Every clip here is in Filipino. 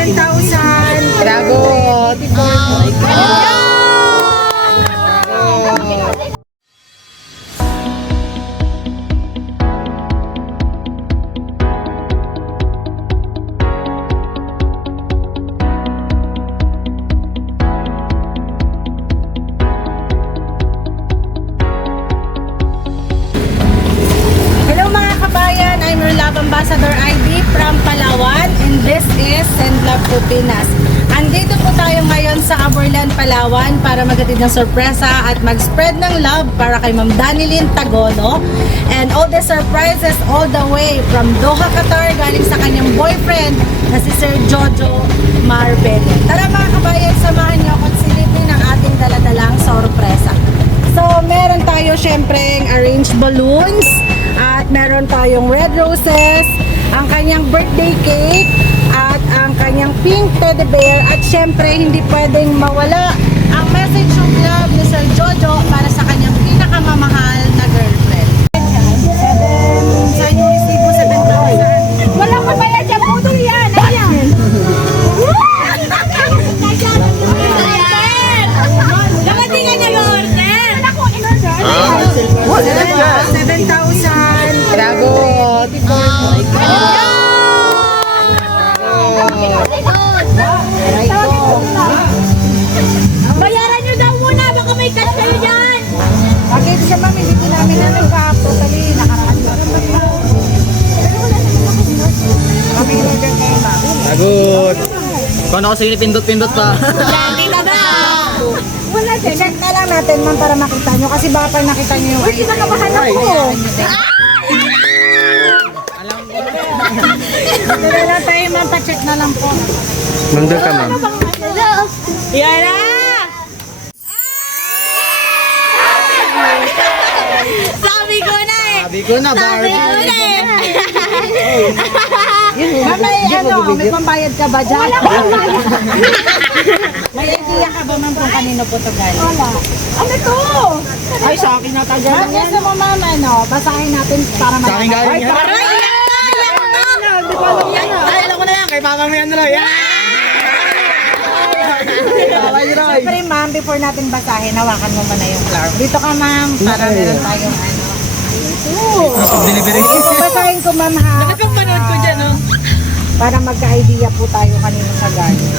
7,000. Dragot! Hello mga kabayan, I'm your Love Ambassador ID from Palawan and this is Send Love to Pinas. Andito po tayo ngayon sa Aborlan, Palawan para maghatid ng sorpresa at mag-spread ng love para kay Ma'am Danilyn Tagono. And all the surprises all the way from Doha, Qatar galing sa kanyang boyfriend na si Sir Jojo Marbel. Tara mga kabayan, samahan niyo ako at silipin ang ating daladalang sorpresa. So, meron tayo syempreng arranged balloons at meron tayong red roses, ang kanyang birthday cake at ang kanyang pink teddy bear at syempre hindi pwedeng mawala ang message of love ni Sir Jojo para sa kanyang pinakamamahal na girlfriend. Saan yung resibo? 7,000. Walang mabayad dyan, putol yan! Ayan! Nakatingan niya mag-order! Ako, in-order! 7,000. Dragot! Bayaran nyo daw muna, baka may cash kayo dyan! Bakit siya ma'am, hindi ko namin nalagap. Totally, nakaraan ko. Kami nalagap kayo ma'am. Dragot! Kung ako sige pindot-pindot pa. Dito ba? Wala din. Check na lang natin ma'am para makita nyo. Kasi baka pag nakita nyo yung ID. Kinakabahan ako! Dito na lang tayo ma'am, pa-check na lang po. Nandun ka ma'am. Yan na! Sabi ko na eh! Sabi ko na, Barbie. Ma'am, may pambayad ka ba dyan? May idea ka ba ma'am kung kanino po ito galing? Wala. Ano to? Ay, sa akin na taga. Ma'am, gusto mo ma'am, basahin natin para Sa akin galing yan. Aray! Ay, alam ko na yan. Kay Papa mo yan, Roy. Siyempre ma'am, before natin basahin, hawakan mo muna yung flower. Dito ka ma'am, para meron tayong Delivery. Basahin ko ma'am ha. Nakapanood ko dyan, oh. Para magka-idea po tayo kanino sa galing.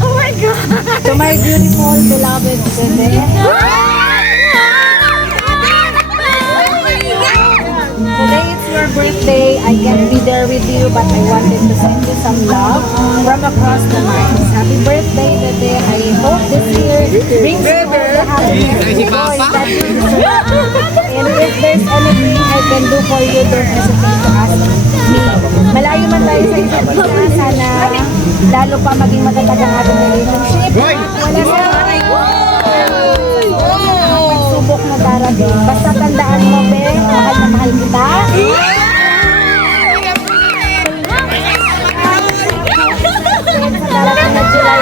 Oh my God! To my beautiful, beloved Bebe. Today it's your birthday. I can't be there with you, but I wanted to send you some love from across the miles. Happy birthday, Bebe. I hope this year brings you all the happiness and joy that you deserve. And if there's anything I can do for you, don't hesitate to ask me. Malayo man tayo sa isa't isa, sana lalo pa maging maganda ang ating relationship. Wala sa pagsubok na darating. Basta tandaan mo, Be, mahal na mahal kita. Sa darating na July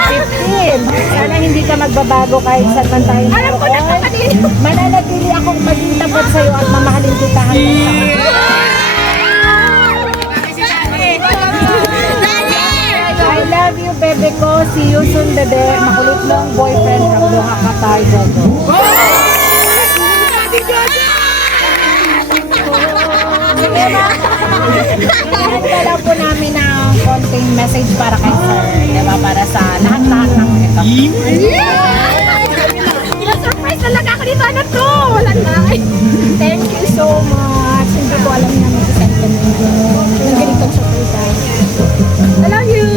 15, sana hindi ka magbabago kahit saan man tayo naroon. Mananatili akong maging tapat sa'yo at mamahalin kita hanggang sa I love you, bebe ko. See you soon, bebe. Makulit mong boyfriend from Doha, Qatar, Jojo. Handa lang po namin ng konting message para kay sir. Diba? Para sa lahat-lahat ng ito. Ilang surprise talaga ako dito. Ano to? Wala na. Thank you so much. Hindi ko alam na mag-send ka nito. Yung ganitong surprise. I love you!